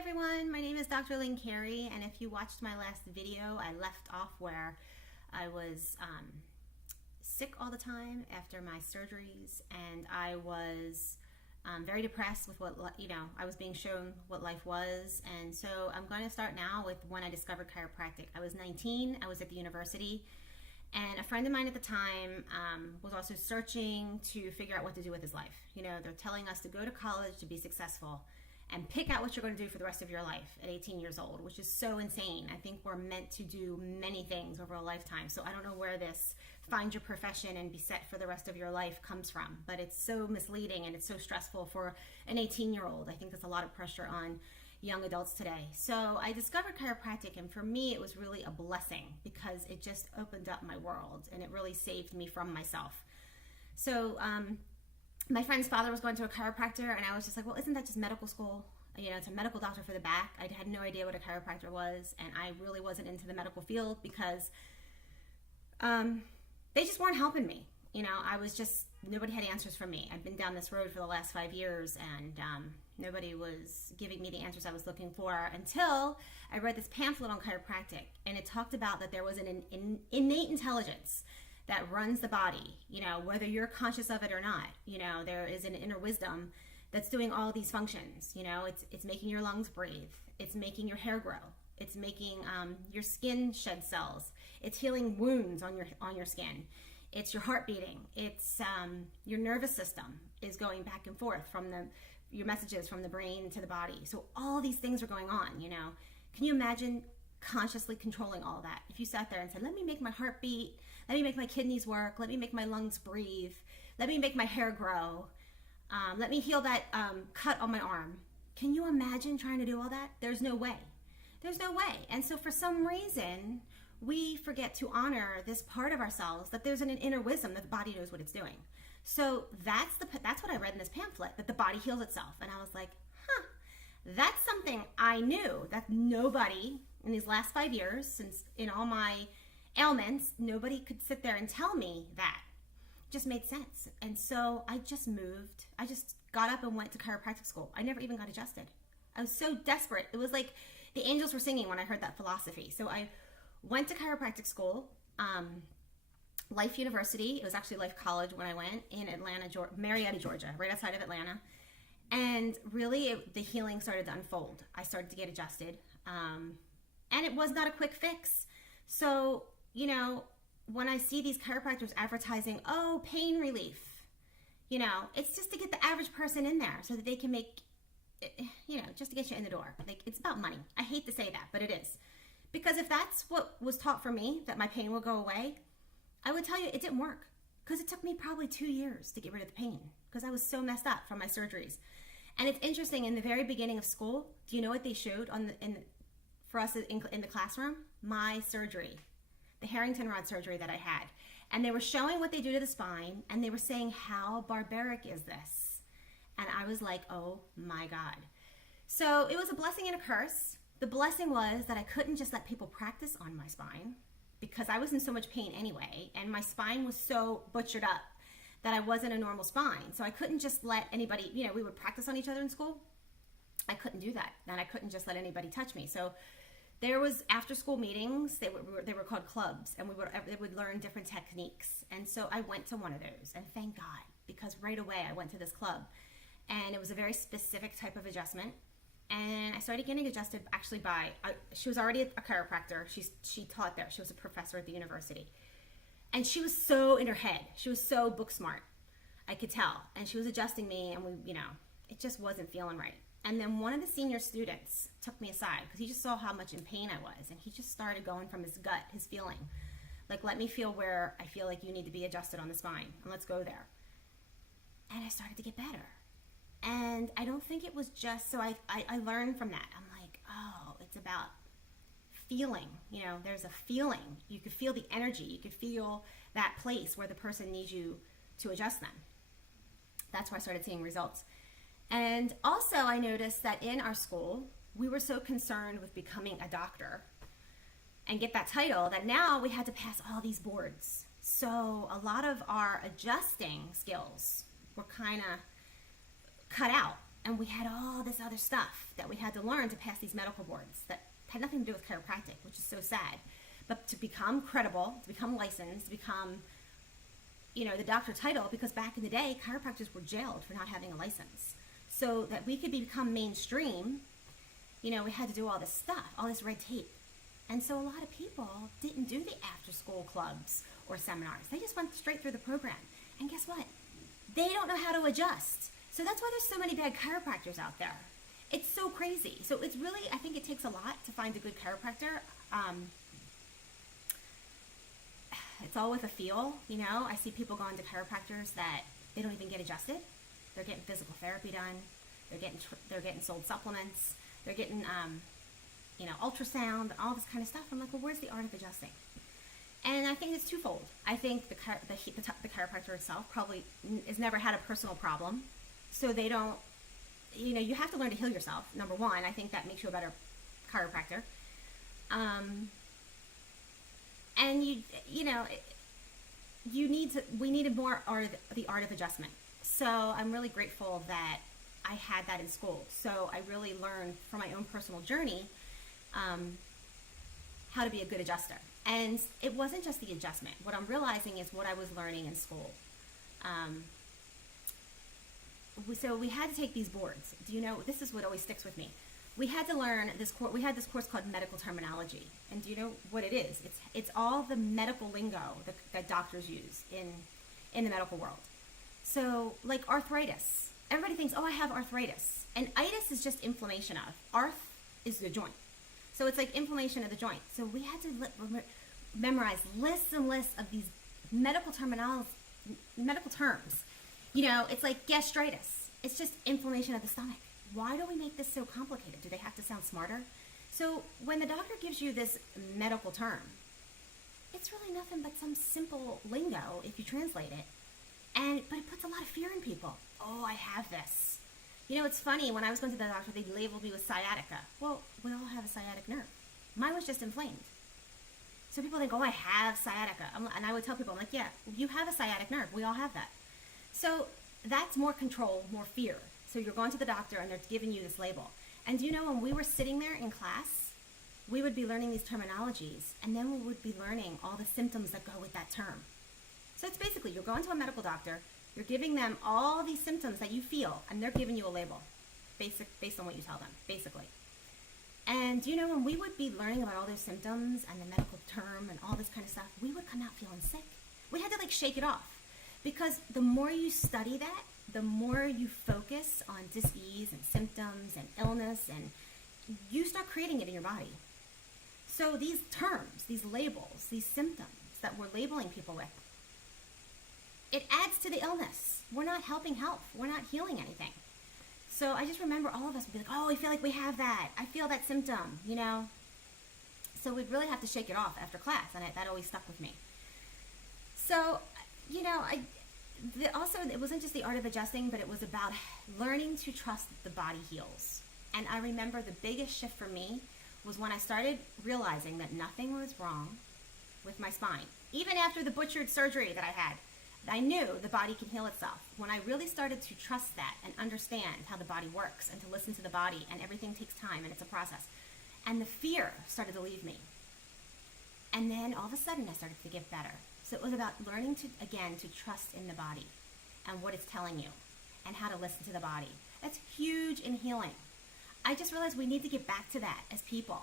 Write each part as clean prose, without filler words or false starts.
everyone, my name is Dr. Lynn Carey, and if you watched my last video, I left off where I was sick all the time after my surgeries, and I was very depressed with what, I was being shown what life was. And so I'm going to start now with when I discovered chiropractic. I was 19, I was at the university, and a friend of mine at the time was also searching to figure out what to do with his life. They're telling us to go to college to be successful and pick out what you're going to do for the rest of your life at 18 years old, which is so insane. I think we're meant to do many things over a lifetime. So I don't know where this find your profession and be set for the rest of your life comes from, but it's so misleading and it's so stressful for an 18-year-old. I think there's a lot of pressure on young adults today. So I discovered chiropractic, and for me it was really a blessing because it just opened up my world and it really saved me from myself. So my friend's father was going to a chiropractor, and I was just like, well, isn't that just medical school? It's a medical doctor for the back. I had no idea what a chiropractor was, and I really wasn't into the medical field because they just weren't helping me. Nobody had answers for me. I've been down this road for the last 5 years, and nobody was giving me the answers I was looking for until I read this pamphlet on chiropractic, and it talked about that there was an innate intelligence that runs the body, whether you're conscious of it or not. There is an inner wisdom that's doing all these functions. It's making your lungs breathe. It's making your hair grow. It's making your skin shed cells. It's healing wounds on your skin. It's your heart beating. It's your nervous system is going back and forth from your messages from the brain to the body. So all these things are going on. Can you imagine consciously controlling all that? If you sat there and said, let me make my heart beat, let me make my kidneys work, let me make my lungs breathe, let me make my hair grow, let me heal that cut on my arm. Can you imagine trying to do all that? There's no way. There's no way. And so for some reason, we forget to honor this part of ourselves, that there's an inner wisdom that the body knows what it's doing. So that's what I read in this pamphlet, that the body heals itself. And I was like, that's something I knew that nobody in these last 5 years, since in all my ailments, nobody could sit there and tell me that. It just made sense. And so I just moved. I just got up and went to chiropractic school. I never even got adjusted. I was so desperate. It was like the angels were singing when I heard that philosophy. So I went to chiropractic school, Life University. It was actually Life College when I went, in Atlanta, Marietta, Georgia, right outside of Atlanta. And really, the healing started to unfold. I started to get adjusted. And it was not a quick fix. So, when I see these chiropractors advertising, oh, pain relief, it's just to get the average person in there so that they can make, just to get you in the door. Like, it's about money. I hate to say that, but it is. Because if that's what was taught for me, that my pain will go away, I would tell you it didn't work. Because it took me probably 2 years to get rid of the pain, because I was so messed up from my surgeries. And it's interesting, in the very beginning of school, do you know what they showed for us in the classroom? My surgery, the Harrington rod surgery that I had. And they were showing what they do to the spine, and they were saying, how barbaric is this? And I was like, oh my God. So it was a blessing and a curse. The blessing was that I couldn't just let people practice on my spine, because I was in so much pain anyway, and my spine was so butchered up that I wasn't a normal spine. So I couldn't just let anybody, we would practice on each other in school. I couldn't do that, and I couldn't just let anybody touch me. So there was after school meetings. They were called clubs, and they would learn different techniques. And so I went to one of those, and thank God, because right away I went to this club, and it was a very specific type of adjustment. And I started getting adjusted actually she was already a chiropractor. She taught there. She was a professor at the university. And she was so in her head. She was so book smart. I could tell. And she was adjusting me, and it just wasn't feeling right. And then one of the senior students took me aside, because he just saw how much in pain I was. And he just started going from his gut, his feeling. Like, let me feel where I feel like you need to be adjusted on the spine, and let's go there. And I started to get better. And I don't think it was just, so I learned from that. I'm like, oh, it's about feeling. There's a feeling. You could feel the energy. You could feel that place where the person needs you to adjust them. That's where I started seeing results. And also I noticed that in our school, we were so concerned with becoming a doctor and get that title that now we had to pass all these boards. So a lot of our adjusting skills were kind of cut out. And we had all this other stuff that we had to learn to pass these medical boards that had nothing to do with chiropractic, which is so sad. But to become credible, to become licensed, to become, the doctor title, because back in the day, chiropractors were jailed for not having a license. So that we could become mainstream, we had to do all this stuff, all this red tape. And so a lot of people didn't do the after-school clubs or seminars. They just went straight through the program. And guess what? They don't know how to adjust. So that's why there's so many bad chiropractors out there. It's so crazy. So it's really, I think it takes a lot to find a good chiropractor. It's all with a feel, I see people going to chiropractors that they don't even get adjusted. They're getting physical therapy done. They're getting sold supplements. They're getting, ultrasound, all this kind of stuff. I'm like, well, where's the art of adjusting? And I think it's twofold. I think the chiropractor itself probably has never had a personal problem. So they don't, you have to learn to heal yourself, number one. I think that makes you a better chiropractor. And we needed more the art of adjustment. So I'm really grateful that I had that in school. So I really learned from my own personal journey how to be a good adjuster. And it wasn't just the adjustment. What I'm realizing is what I was learning in school. So we had to take these boards. This is what always sticks with me. We had to learn this course. We had this course called medical terminology. And do you know what it is? It's all the medical lingo that doctors use in the medical world. So like arthritis. Everybody thinks, oh, I have arthritis. And itis is just inflammation of. Arth is the joint. So it's like inflammation of the joint. So we had to memorize lists and lists of these medical terms. It's like gastritis. It's just inflammation of the stomach. Why do we make this so complicated? Do they have to sound smarter? So when the doctor gives you this medical term, it's really nothing but some simple lingo if you translate it. But it puts a lot of fear in people. Oh, I have this. It's funny, when I was going to the doctor, they labeled me with sciatica. Well, we all have a sciatic nerve. Mine was just inflamed. So people think, oh, I have sciatica. And I would tell people, I'm like, yeah, you have a sciatic nerve. We all have that. So that's more control, more fear. So you're going to the doctor and they're giving you this label. And when we were sitting there in class, we would be learning these terminologies, and then we would be learning all the symptoms that go with that term. So it's basically, you're going to a medical doctor, you're giving them all these symptoms that you feel, and they're giving you a label based on what you tell them, basically. And when we would be learning about all those symptoms and the medical term and all this kind of stuff, we would come out feeling sick. We had to shake it off, because the more you study that, the more you focus on dis-ease and symptoms and illness, and you start creating it in your body. So these terms, these labels, these symptoms that we're labeling people with, it adds to the illness. We're not helping health. We're not healing anything. So I just remember all of us would be like, oh, I feel like we have that. I feel that symptom, So we'd really have to shake it off after class, and that always stuck with me. So, also, it wasn't just the art of adjusting, but it was about learning to trust that the body heals. And I remember the biggest shift for me was when I started realizing that nothing was wrong with my spine. Even after the butchered surgery that I had, I knew the body can heal itself. When I really started to trust that and understand how the body works and to listen to the body, and everything takes time and it's a process, and the fear started to leave me. And then all of a sudden I started to get better. So it was about learning to trust in the body and what it's telling you and how to listen to the body. That's huge in healing. I just realized we need to get back to that as people.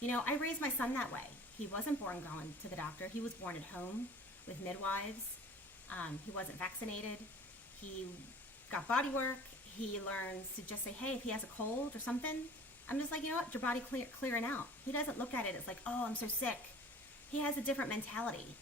I raised my son that way. He wasn't born going to the doctor. He was born at home with midwives. He wasn't vaccinated. He got body work. He learns to just say, hey, if he has a cold or something, I'm just like, you know what, your body clearing out. He doesn't look at it as like, oh, I'm so sick. He has a different mentality.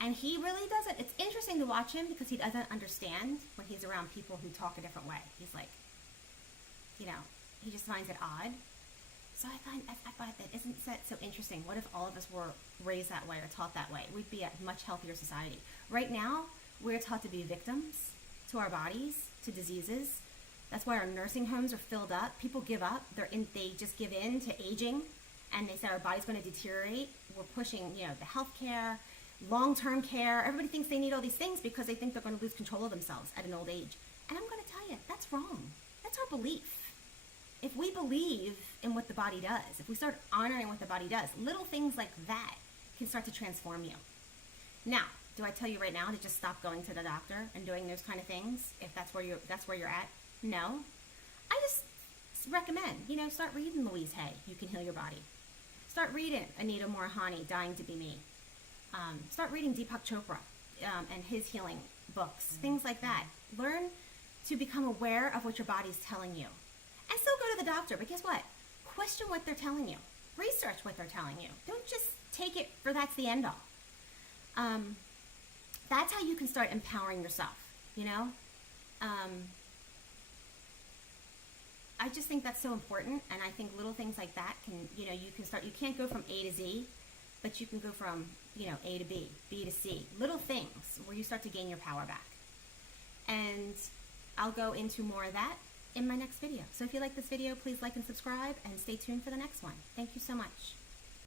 And he really doesn't. It's interesting to watch him because he doesn't understand when he's around people who talk a different way. He's like, he just finds it odd. So I thought that isn't that so interesting. What if all of us were raised that way or taught that way? We'd be a much healthier society. Right now, we're taught to be victims to our bodies, to diseases. That's why our nursing homes are filled up. People give up. They just give in to aging, and they say our body's going to deteriorate. We're pushing, the health care, long-term care. Everybody thinks they need all these things because they think they're going to lose control of themselves at an old age. And I'm going to tell you, that's wrong. That's That's our belief. If we believe in what the body does, if we start honoring what the body does, little things like that can start to transform you. Now, do I tell you right now to just stop going to the doctor and doing those kind of things if that's where you're at? No. I just recommend, start reading Louise Hay, You Can Heal Your Body. Start reading Anita Morihani, Dying to Be Me. Start reading Deepak Chopra and his healing books, things like that. Learn to become aware of what your body's telling you. And still go to the doctor, but guess what? Question what they're telling you. Research what they're telling you. Don't just take it for that's the end all. That's how you can start empowering yourself, I just think that's so important, and I think little things like that can, you can start, you can't go from A to Z, but you can go from, A to B, B to C, little things where you start to gain your power back. And I'll go into more of that in my next video. So if you like this video, please like and subscribe, and stay tuned for the next one. Thank you so much.